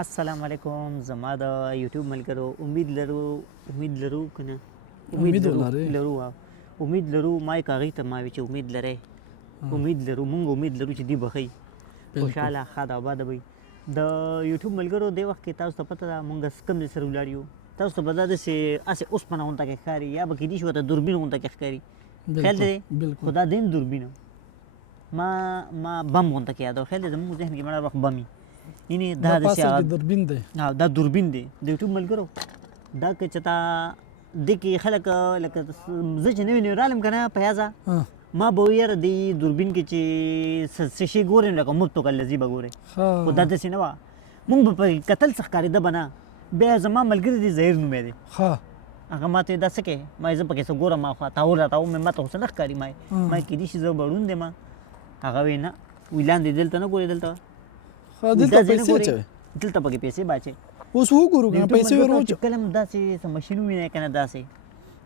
السلام علیکم زما د یوټیوب ملګرو امید لرو کنه امید ولرئ. لرو امید لرو ما یې هغوی ته ما وی چې امید لرئ امید لرو مونږ امید لرو چې دوی بخی خوشحاله ښاد او آباده وي د یوټیوب ملګرو دې وخت کې تاسو ته پته ده مونږ کوم ځای سره ولاړ یو تاسو ته به دا داسې هسې اوسپنه غونته کې ښکاري یا به کیدای شي ورته دوربین غونته کې ښکاري خیال دی خو دا دین دوربین ما بم غونته کې یادوه خیال دی زموږ ذهن کې مړه وخت بم یعنی دا داسې دوربین دی دا دوربین دی د یوټیوب ملګرو دا که چې تا دې کې خلک لکه زه چې نوی نوی رالم که نه په یازه ما به وي یاره دې دوربین کې چې څه شی ګورم لکه مفت و کلذي به ګورئ خو دا داسې نه وه مونږ به پکې کتل څه ښکارېده به نه بیا زما ملګری دی ظهیر نومی دی هغه ما ته دا څه کوې ما یې زه پکې څه ګورم ما خوا تاول راته ومې ما ته خو څه نه ښکاري ما یې کیدای شي زه به ړوند یم هغه وی نه وی لاندې دلته نه ګورې دلته دلته پیسې اچوي دلته پکې پیسې به اچوي اوس وګورو که نه پیسې ور واچوو کله هم داسې څه مشین ووینئ که نه داسې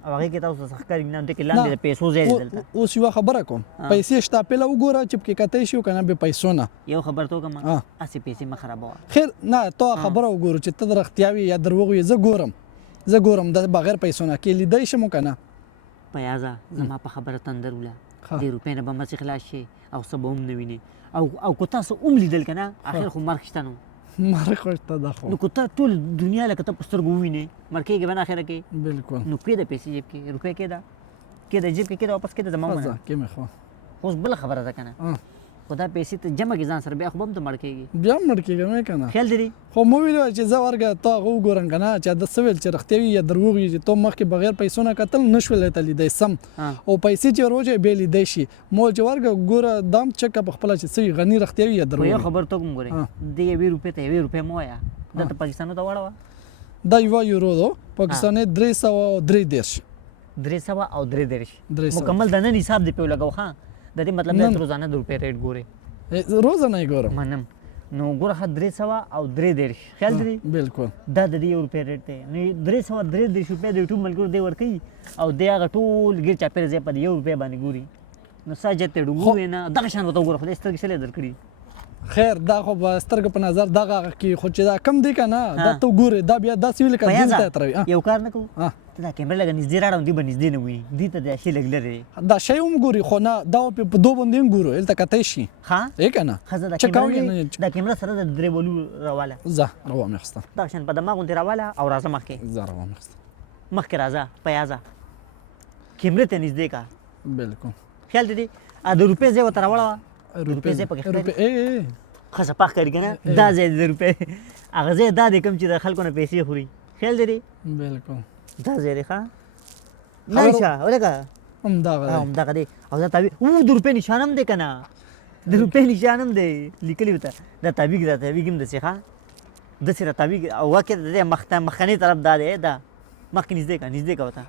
او هغې کې تاسو څه ښکاري نه دې کې لاندې د پیسو ځای دی دلته اوس یوه خبره کوم پیسې شته پهله وګوره چې پکې کتی شي او که نه بې پیسو نه یو خبر ته وکړم هسې پیسې مه خرابوه خیر نه ته خبره وګورو چې ته د رښتیا وي یا دروغ وي زه ګورم د بغیر پیسو نه کې لیدی شم که نه په یازه زما په خبره تندر وله دې روپۍ نه به مڅې خلاص شي او څه به هم نه وینې او که تاسو هم لیدل که نه اخر خو مرګ شته نو مرګ خو شته ده خو نو که ته ټول دنیا لکه ته په سترګو ووینې مړ کېږې به نه اخره کې بلکل نو کېده پیسې جیب کې روپۍ کېده کېده جیب کې کېده واپس کېده زما ومنه کېمې خو اوس بله خبره ده که نه خو دا پیسې ته جمع کړې ځان سره بیا خو به هم ته مړ کېږي بیا هم مړ کېږم که نه خیال دی خو مو ویل چې زه ورګه ته هغه وګورم که نه چې ده څه ویل چې رښتیا وي یا دروغ وي چې ته مخکې بغیر پیسو نه کتل نه شولې ته لیدی سم او پیسې چې ور واچوې بیا لیدی شي مو چې ورګه ګوره دام چکه په خپله چې څه وي غني رښتیا وي یا دروغ یو خبر ته کوم ګورې د یوې روپۍ ته یوې روپۍ مه وایه دا ته پاکستانو ته واړوه دا یوه یورو ده پاکستاني 333 333 مکمل د نن حساب دی پې ولګو ښه د دې مطلب دی روزانه د روپۍ ریټ ګورې روزانه یې ګورم منم نو ګوره ښه 333 خیال دی بلکل دا د دې یو روپۍ ریټ دی نو 333 روپۍ د یوټیوب ملګرو دی ورکوي او دی هغه ټول ګیر چاپېره ځای په د یو روپۍ باندې ګوري نو سا جت ته ډوګو وي نه دغه شان ورته وګوره خدای سترګې شلې درکړي خیر دا خو به سترګه په نظر دغه کې خو چې دا کم دی که نه دا ته وګورې دا بیا داسې وي لکه دین ته تروي یو کار نه کوو ته دا کیمره لږه نږدې راړه دوی به نږدې نه وي دوی ته دا شی لږ لرې دا شی هم ګوري خو نه دا په دو باندې هم ګورو هلته کتی شي ښه که نه ښه دا کیمره سره د درې بلو راواله زه روام اخیسته دغه شان په دماغ غوندې راواله او راځه مخکې زه روام اخیسته مخکې راځه په یازه کیمرې ته نږدې کا بلکل خیال دی د روپۍ ځای ورته راوړوه روپۍ ځای پکې ښکاري ښه صفا ښکاري که نه دا ځای د روپۍ هغه ځای دا دی کوم چې د خلکو نه پیسې خوري خیال دی بلکل دا ځای دی ښه نه شه ولکه همدغه دی او دا تابع د روپۍ نشان هم دی که نه د روپۍ نشان هم دی لیکلي ورته دا تابع هم داسې ښه داسې را تابع او واقع د دې مخکنی طرف دا دی دا مخکې نږدې که ورته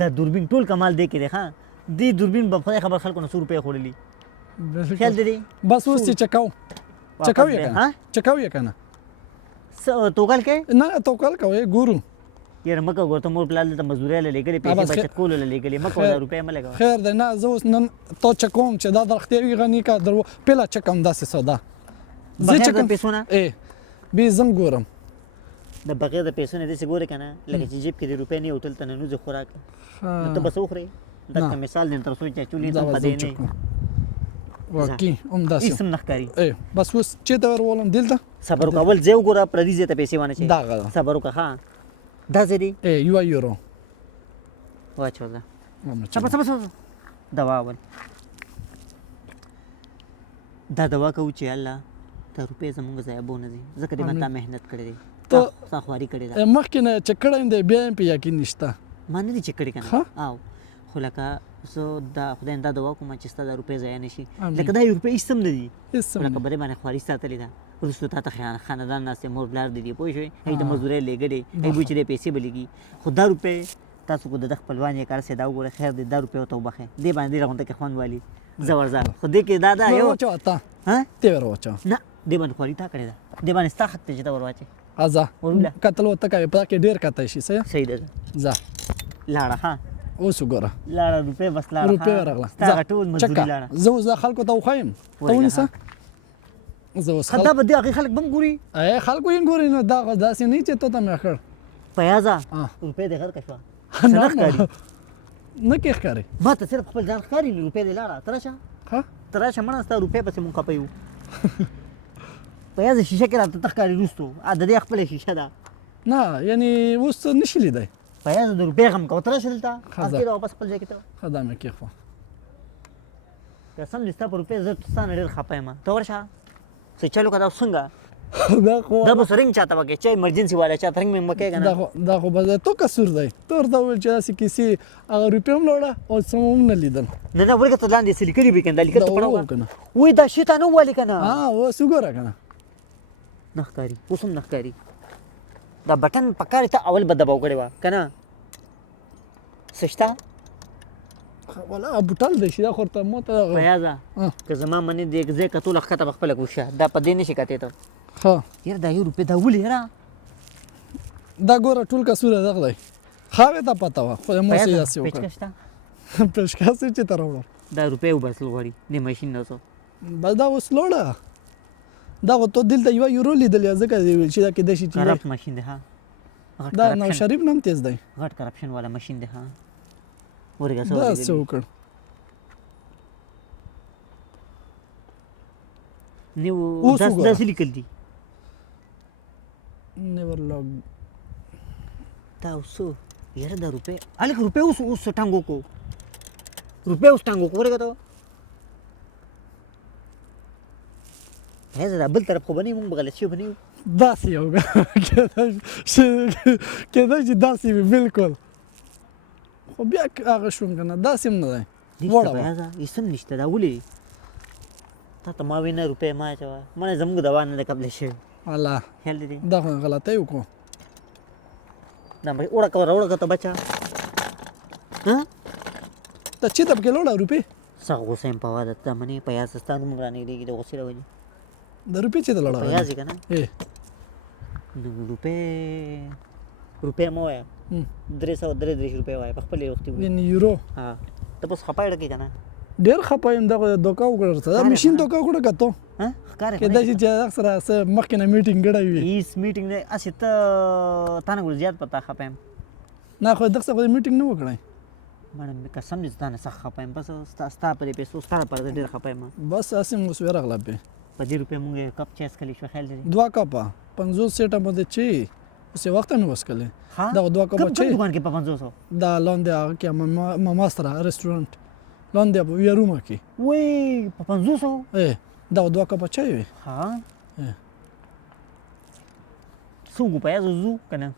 دا دوربین ټول کمال دی کې دی ښه دې دوربین به خدای خبر خلکو نه څو روپۍ خوړلي خیال دی بس اوس چې چکاو یې که نه چکاو یې که نه توکل کې نه توکل کوئ ګورو یاره مه کوه ګوره ته مور پلار دلته مزدورۍ له لېږلې پیسې بچت کولو له لېږلې مه کوه دا روپۍ مه لګوه خیر دی نه زه اوس نن تو چکوم چې دا د رښتیا وي غني که درو پهله چکم داسې سودا بغیر د پیسو نه بیا زم ګورم د بغیر د پیسو نه داسې ګورې که نه لکه چې جیب کې د روپۍ نه یو تل ته ننوځي خوراک نو ته به څه وخورې دلته مثال دی تر څو چې چولې ته په دی نه واقعي همداسې هېڅ هم نه ښکاري بس اوس چېرته ور ولم دلته صبر وکړه اول ځای وګوره پردي ځای ته پیسې وانه چې دغه ده صبر وکړه ښه دا ځای دی یوه یورو واچوه صبر دوا اول دا دوا کوو چې الله دا روپۍ زمونږ ضایع به ونه ځي ځکه دې ما تا محنت کړی دی تا خواري کړې ده مخکې نه چې کړی یم دی بیا یم په یقین نشته ما نه دي چې کړي که نه او خو لکه زه دا خدای دا دوا کوم چې ستا دا روپۍ ضایع نه شي لکه دا یو روپۍ هېڅ هم نه دي لکه بلې باندې خواري ساتلې ده وروسته تا ته خاندان ناست دی مور پلار دي دي پوه شوې هغوی ته مزدورۍ لېږلې هغوی چې دی پیسې به لګي خو دا روپۍ تاسو کو د ده خپلوان یې کار سي دا وګوره خیر دی دا روپۍ ورته وبخئ دې باندې ډېره غونډه کې خوند والي زه ورځه خو دې کې دا ده یو ته ور واچوه نه دې باندې خواري تا کړې ده دې باندې ستا حق دی چې ته ور واچې ازه کتل ورته کوې په کې ډېر کتی شي صحیح ده ځه لاړه ښه اوس وګوره لاړه روپۍ بس لاړه روپۍ ورغله ستا هغه ټول مزدوري لاړه زه اوس دا خلکو ته وښیم ته ونیسه زه اوس خدا به دې هغې خلک به هم ګوري خلکو یې ګوري نو دا داسې نه چې تو ته مې کړ پیازه روپۍ دې غرقه شوه څه نه ښکاري نه کې ښکاري ما ته صرف خپل ځان ښکاري روپۍ دې لاړه ته راشه ها ته راشه مړه ستا روپۍ پسې مونږ خپه یو پیازه شیشه کې راته ته ښکاري وروستو د دې خپله شیشه ده نه یعنی اوس څه نشي لیدی پیازه د روپۍ غم کوه ته راشه دلته کېده واپس خپل ځای کې ته ښه دا مې کېښوه قسم دې ستا په روپۍ زه ستا نه ډېر خفه یم ته ورشه څه چلو که دا څنګه دا خو دا به رنګ چاته وکړې چې ایمرجنسي والا چاته رنګ مې مه کوې که نه دا خو به تو قصور دی ته ورته وویل چې داسې کیسې هغه روپۍ هم لوړه او څه هم نه لیدل نه نه ورګه ته لاندې څه لیکلي وي که نه دا لیکل ته پړه وو که نه وایي دا شی تا نه ووالې که نه اوس وګوره که نه نه ښکاري اوس هم نه ښکاري دا بټن پکار ته اول به دباو کړې وه که نه څه شته ولا بوتل دی چې دا خو ورته ما ته پیازه که زما منې دې ځای که ټوله ښکته به خپله کوشه دا په دې نه شي کتې ته ښه یاره دا یو روپۍ دا ولې یاره دا ګوره ټول کسوره دغه دی خاوې ته پته وه خو مو سې داسې وکړه پیچکش شته پیشکش یې چې ته راوړم دا روپۍ وباسل غواړي دې ماشین نه څه بس دا اوس لوړه دا خو تو دلته یوه یورو لیدلې ځکه دې ویل چې دا کېدای شي چې کرپټ ماشین دی ها دا نو شریف نام تیز دی غټ کرپشن والا ماشین دی ها ورګه څه دا څه وکړ نیو اوس وګوره. داسې لیکل دي نیور لاګ دا اوس یاره دا روپۍ هلکه روپۍ اوس ټانګو کو روپۍ اوس ټانګو کو ورګه ته هذا دا بل طرف خو به نه یو مونږ به غلط شوي به نه یو داسې یو کېدای چې داسې وي بالکل خو بیا هغه شوم که نه داسې هم نه دی وړه وه پیازه هېڅ هم نشته دا ولې تا ته ما وی نه روپۍ ما اچوه مړه زموږ دوا نه ده قبله شوې الله خیال دې دی دا خو غلطۍ وکړو دا وړه که راوړه که ته بچه ها ته چېرته پکې لوړه روپۍ څه غوسه یم په واده ته منې پیاز ستا نوم رانږدېږي د غوسې راولي د روپۍ چېرته لوړه پیاز یې که نه نو روپۍ مه وایه 333 روپۍ وایه په خپلې وختي وایي یعنې یورو ها ته بس خپه یې ډکې که نه ډېر خفه یم دغه دوکه وکړه ورته دا مشین دوکه وکړه که تو ها ښکاره کېدای شي چې هغه سره څه مخکې نه میټینګ کړی وي هېڅ میټینګ نه هسې ته تا نه ګورې زیات په تا خفه یم نه خو دغه څه خو میټینګ نه وکړی مړه مې قسم دې تا نه سخت خفه یم بس ستا په دې پیسو ستا لپاره زه ډېر خفه یم بس هسې مو اوس ورغله پې په دې روپۍ مونږ یې کپ چای څښلی شو خیال دی 2 کپه 50 سیټه باندې چی اوس یې وخته مې وڅښلې دغه 2 کپه کوم چی دکان کې په 500 دا لاندې هغه کې ماما سره رستورانټ لاندې په ویا رومه کې وای په 500 دغه 2 کپه چای وي ها څو پیاز زو کنه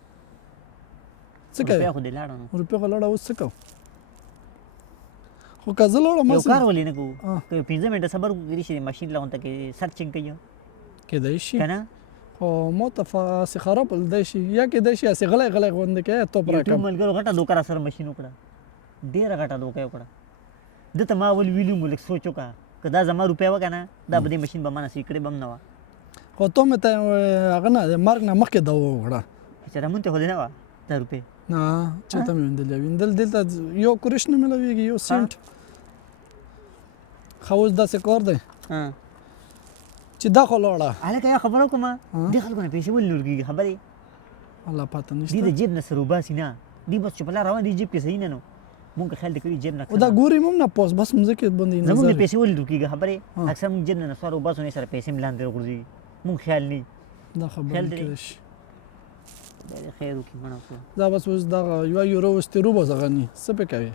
څه کوي روپۍ خو دې لاړه نو روپۍ خو لاړه اوس څه کوو خو که زه لاړم یو کار ولې نه کوو که 15 منټه صبر وکړي چې ماشین لغونته کې سرچینګ کوي کېدای شي کنه خو ما ته فاسې خراب لیدای شي یا کېدای شي هسې غلی غلی غوندې کوي توپ راکړم ملګرو غټه دوکه را سره ماشین وکړه ډېره غټه دوکه یې وکړه ده ته ما ول ویلي مو لږ سوچ وکړه که دا زما روپۍ وه که نه دا به دې ماشین به ما نصیب کړې به هم نه وه خو تو مې ته هغه نه د مرګ نه مخکې دا وکړه چې دا مونته خو دې نه وه دا روپۍ نه چېرته مې ویندلې ویندل دلته یو کرش نه میلاویږي یو سنټ خو اوس داسې کار دی چې دا خو لاړه هلکه یا خبره وکړم دې خلکو نه پیسې ولې لور کېږي خبرې الله پاته دې د نشته جیب نه سر وباسي نه دې بس چې په لار روان دي جیب کې صحیح نه نو مونږ خیال دې کړي جیب نه او دا ګوري هم نه پوس بس مځکې باندې زمونږ نظر نه پیسې ولې لور کېږي خبرې اکثر مونږ جیب نه سر وباسو نه سره پیسې هم لاندې غورځي مونږ خیال نه دا خبره خیال نه دی. کېدای شي خدای خیر وکړي مړه وکړه دا بس اوس دغه یوه یورو اوس تیرو به زغني څه پې کوي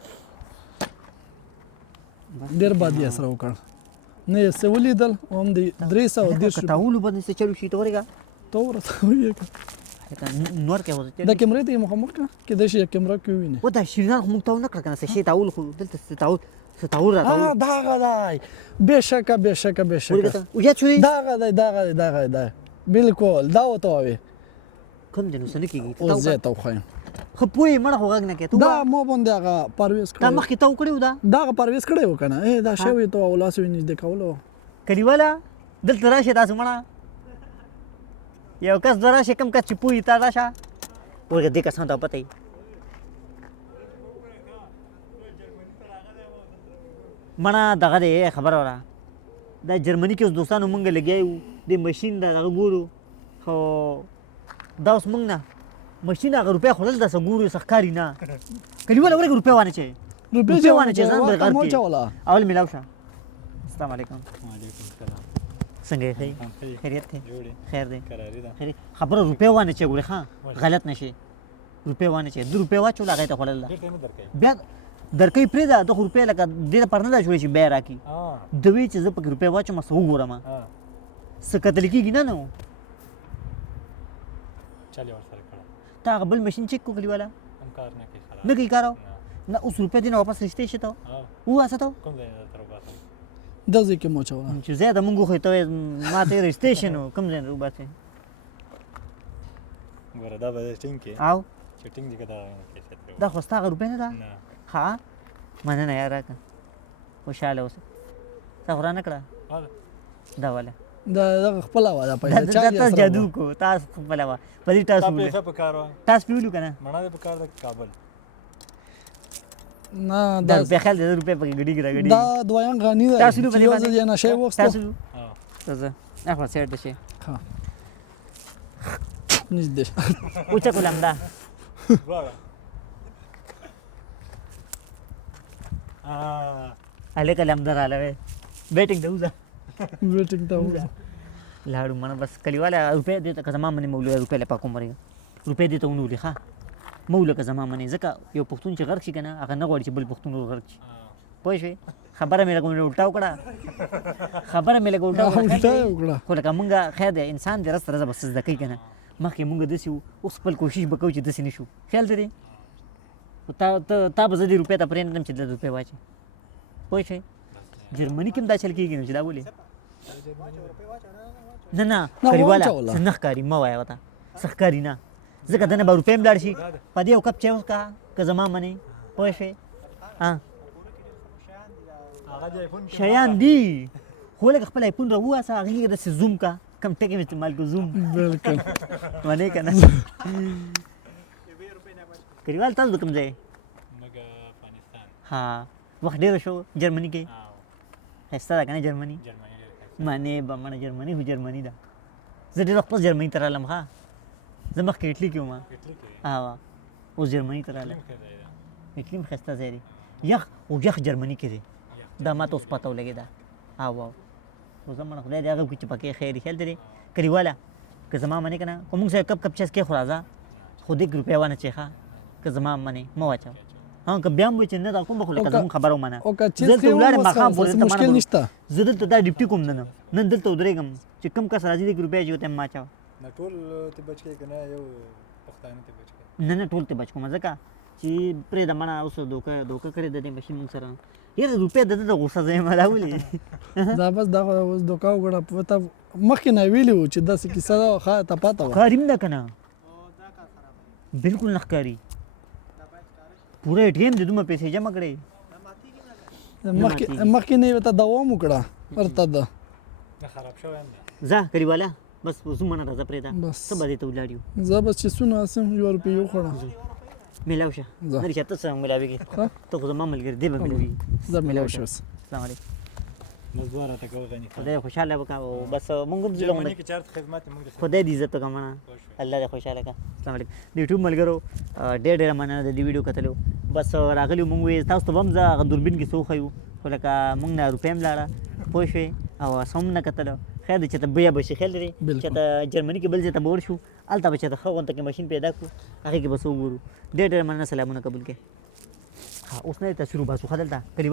ډېر باد یې سره وکړ نه یې څه ولیدل او هم د 330 که تاولو باندې څه چلو شي ته ورېږه ته ورته ویې کړه نور کې هو دا کیمرې ته یې مخامخ کړه کېدای شي کیمره کې وویني و دا شیرینان خو موږ ته ونه کړه که نه څه شی تاول خو دلته څه تاول راته دغه دی بېشکه بېشکه بېشکه یاد شوې دغه دی بالکل دا ورته ووایې کوم دی نو څه نه کېږي اوس زه یې ته وښیم ښه پوهې مړه خو غږ نه کوې دا ما باندې هغه پرویز تا کړی مخکې ته وکړې و دا دغه پرویز کړی و که نه دا شوی ته او لاس یې نږدې کولو کلیواله دلته راشه تاسو مړه یو کس د راشه کم کس چې پوهي تا راشه ورګه دې کسانو ته پته وي مړه دغه دی خبره وره دا جرمني کې اوس دوستانو مونږ لګیا یو د ماشین دا دغه ګورو خو دا اوس مونږ نه ماشین هغه روپۍ خوړل داسې ګورو څه ښکاري نه کلیواله ورګه روپۍ وانه چی روپۍ وانه چی ځان به غر کې ولا اول میلاو شه السلام علیکم وعلیکم السلام څنګه یې ښه ښه خیریت دی جوړې خیر دی قراري ده خیر خبره روپۍ وانه چی ګورې ښه غلط نشي روپۍ وانه چی 2 روپۍ واچول هغې ته خوړل ده ډېر ټایم درکې بیا درکوي پرېږده دغه روپۍ لکه دې لپاره نه ده جوړې چې بیا یې راکړي د وی چې زه پکې روپۍ واچوم څه وګورم څه کتل کېږي نه نو چل یې ورسره کړه تا هغه بل ماشین چیک کړو کلیواله هم کار نه کوي خراب نه کوي کار نه اوس روپۍ دې نه واپس رښتې شي ته وواسه ته کوم ځای نه تر وباسم دا ځای کې مو چوله چې زیاده مونږ خو ته وایې ما ته یې رښتې شي نو کوم ځای نه وباسې ګوره دا به ټینګ کې او چې ټینګ دې که دا کیسه ترې دا خو ستا هغه روپۍ نه ده نه ها مننه یار راکړه خوشحاله اوسه تا خو رانه کړه دا واله دا دغه خپله وه دا دا پیسې چا تاسو جادو کو تاسو خپله وه په دې تا تاسو پیسه په کار وه تاسو پیولو که نه مڼه دې په کار ده کابل نه دا دا روپۍ خیال دی روپۍ پکې ګډېږي راګډېږي دا دویم غني ده تاسو لو چې په دې یو باندې ځل یې نشه یې وغوښته تاسو لو ها زه اخوا سیټ ته شي ښه نږدې اوچه کولم دا دواړه هلکه لمده راغلی بیټینګ ته وځه ویټینګ ته وځه لاړو منه بس کلیواله روپۍ دې ته که زما منې مولوی روپۍ له پاک عمر روپۍ دې ته ونولې ښه موله که زما منې ځکه یو پښتون چې غرق شي که نه هغه نه غواړي چې بل پښتون غرق شي پوه شوې خبره مې لکه الټا وکړه خبره مې لکه الټا الټا یې وکړه خو لکه مونږ خیر دی انسان دې رس رزه به څه زده کوي که نه مخکې مونږ داسې وو اوس خپل کوشش به کوو چې داسې نه شو خیال دی تا به زه دې روپۍ ته پرېنږدم چې د روپۍ واچي پوه شوې جرمني کې هم دا چل کېږي نو چې دا ولې نه نه کلیواله څه نه ښکاري مه وایه ورته څه ښکاري نه ځکه دنه به روپۍ هم لاړ شي په دې یو کپ چای وڅښه که زما منې پوه شوې هغه د آیفون کې شیان دي خو لکه خپل آیفون راوواسه هغې کې داسې زوم کا کم ټکې مې استعمال کړو زوم بالکل منې که نه کلیوال تاسو د کوم ځای موږ افغانستان ها وخت ډېره شو جرمني کې او ښایسته ده که نه جرمني جرمني ډېر ښه منې به مړه جرمني خو جرمني ده زه ډېر وخت پس جرمني ته رالم ښه زه مخکې اټلي کې وم اټلي کې اوس جرمني ته رالم ښه ځای ده اقلیم ښایسته ځای دی یخ او یخ جرمني کې دی دا ما ته اوس پته ولګېده خو زه مړه خدای دې هغه وکړي چې پکې خیر خیال دی کلیواله که زما منې که نه خو مونږ سره کپ کپ چس کې خو راځه خو دې روپۍ وانه چې ښه که زما منې مه واچوه که بیا هم وایي چې نه دا کوم به خو لکه زموږ خبره ومنه او که چیز دلته کې ولاړې هم ماښام پورې دلته مشکل منه نشته زه دلته دا ډیپټي کوم نه نن دلته ودرېږم چې کوم کس راځي دې روپۍ چې ورته م واچوه نه ټول ته بچ کې که نه یو پښتانه ته بچ کې نه ټول ته بچ کوم ځکه چې پرېږده مړه اوس دوکه کړې د دې ماشین موږ سره یاره روپۍ د ده د غوسه ځای ما دا ولې دا بس دا اوس دوکه وکړه پته مخکې نه ویلي وو چې داسې کیسه ده ښه ته پته وه ښکاري هم ده که نه بالکل نه ښکاري پوره اټیم دې دومره پیسې جمع کړې مخکې نه یې ورته دوام وکړه ورته ده نه خراب شوی هم ده ځه کلیواله بس زه منه راځه پرېږده بس. څه به دې ته ولاړ یو زه بس چې څونه اسم یو روپۍ وخوړه میلاو شه ځه. نه رښتیا ته څه میلاوېږي ته خو زما ملګری دی به میلاوېږي زه میلاو شوس السلام علیکم بس دوه راته کوه غني خدای خوشحاله وکړه او بس مونږ هم ځو جرمني کې چارت خدمات موږ رسوي خدای دې عزت وکړه منه الله دې خوشحاله کړه السلام علیکم د یوټیوب ملګرو ډېر ډېره مننه د دې ویډیو کتلو بس راغلي مونږ وې تاسو ته به هم زه هغه دوربین کې څه وښیو خو لکه مونږ نه روپۍ هم لاړه پوه شوې او څه هم نه کتله خیر دی چې ته بیا به شي خیال لري بالکل. چې ته جرمني کې بل ځای ته به ورشو هلته به چې ته ښه غونته کې ماشین پیدا کړو هغې کې به څه وګورو ډېر ډېر مننه سلامونه قبول کړئ اوس نه یې تصویر وباسو ښه دلته کلیوال